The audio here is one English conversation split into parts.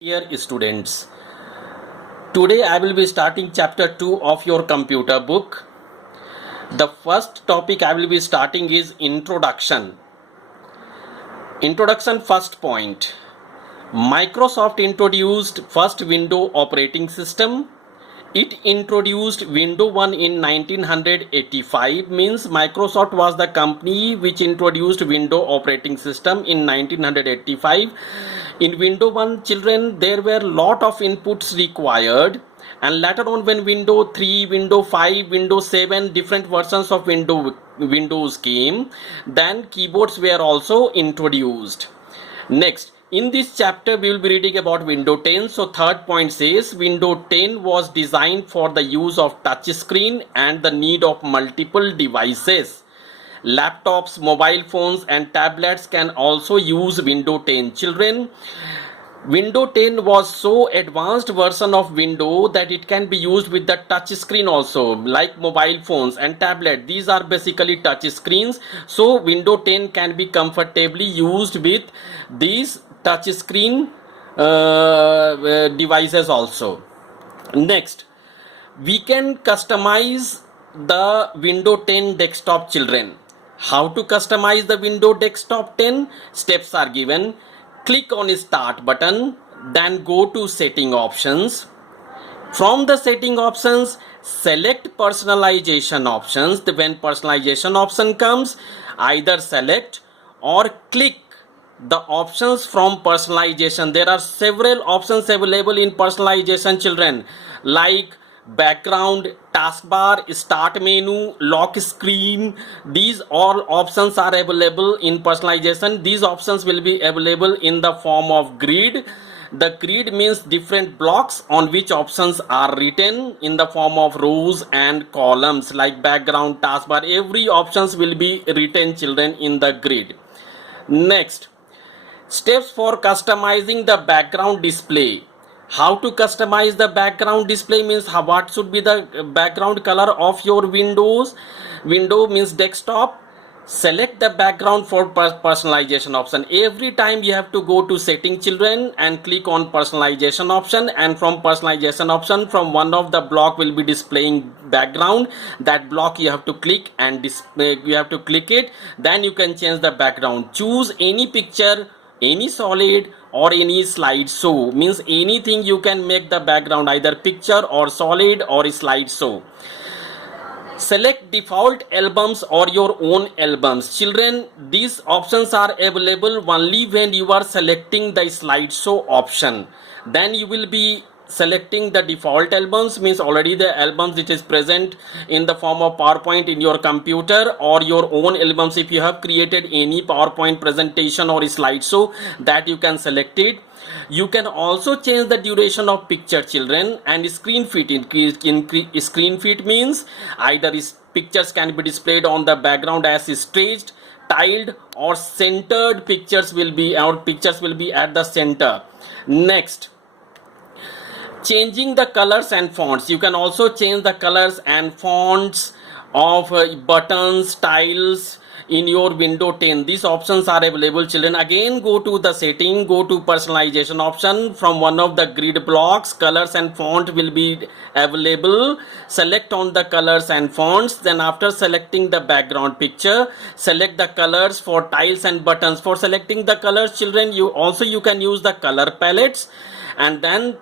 Dear students, today I will be starting chapter 2 of your computer book. The first topic I will be starting is introduction. Introduction first point. Microsoft introduced first Windows operating system. It introduced Windows 1 in 1985, means Microsoft was the company which introduced Windows operating system in 1985. In Windows 1, children, there were lot of inputs required, and later on when Windows 3, Windows 5, Windows 7, different versions of Windows came, then keyboards were also introduced. Next, in this chapter we will be reading about Windows 10. So third point says Windows 10 was designed for the use of touch screen and the need of multiple devices. Laptops, mobile phones and tablets can also use Windows 10. Children, Windows 10 was so advanced version of Windows that it can be used with the touch screen also, like mobile phones and tablet. These are basically touch screens. So Windows 10 can be comfortably used with these touch screen devices also. Next, we can customize the Windows 10 desktop. Children, how to customize the Windows desktop 10? Steps are given. Click on start button, then go to setting options. From the setting options, select personalization options. When personalization option comes, either select or click the options from personalization. There are several options available in personalization, children, like background, taskbar, start menu, lock screen. These all options are available in personalization. These options will be available in the form of grid. The grid means different blocks on which options are written in the form of rows and columns, like background, taskbar. Every options will be written, children, in the grid. Next, steps for customizing the background display. How to customize the background display means what should be the background color of your window means desktop. Select the background for personalization option. Every time you have to go to setting, children, and click on personalization option, and from personalization option, from one of the block will be displaying background. That block you have to click and display, you have to click it, then you can change the background. Choose any picture, any solid or any slideshow, means anything you can make the background, either picture or solid or slideshow. Select default albums or your own albums. Children, these options are available only when you are selecting the slideshow option. Then you will be selecting the default albums, means already the albums which is present in the form of PowerPoint in your computer, or your own albums if you have created any PowerPoint presentation or slideshow, that you can select it. You can also change the duration of picture, children, and screen fit. Screen fit means either pictures can be displayed on the background as stretched, tiled or centered. Pictures will be at the center. Next, changing the colors and fonts. You can also change the colors and fonts of buttons, tiles in your Windows 10. These options are available, children. Again, go to the setting, go to personalization option. From one of the grid blocks, colors and font will be available. Select on the colors and fonts. Then after selecting the background picture, select the colors for tiles and buttons. For selecting the colors, children, you can use the color palettes, and then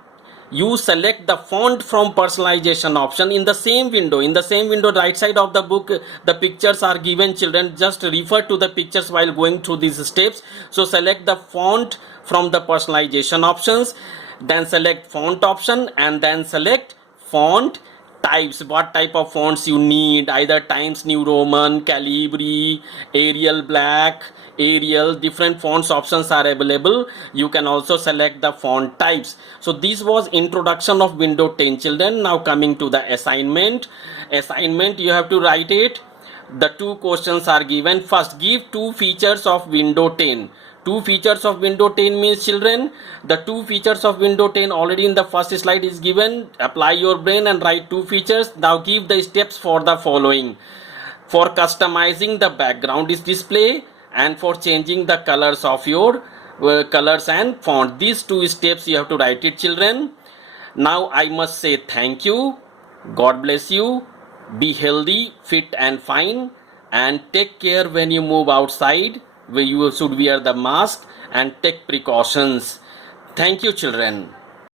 you select the font from personalization option. In the same window, right side of the book, the pictures are given, children. Just refer to the pictures while going through these steps. So select the font from the personalization options, then select font option, and then select font types. What type of fonts you need, either Times New Roman, Calibri, Arial Black, Arial. Different fonts options are available. You can also select the font types. So this was introduction of Windows 10, children. Now coming to the assignment. You have to write it. The two questions are given. First, give two features of Windows 10. Two features of Windows 10 means, children, the two features of Windows 10 already in the first slide is given. Apply your brain and write two features. Now give the steps for the following. For customizing the background display, and for changing the colors of your colors and font. These two steps you have to write it, children. Now I must say thank you. God bless you. Be healthy, fit and fine, and take care when you move outside, where you should wear the mask and take precautions. Thank you, children.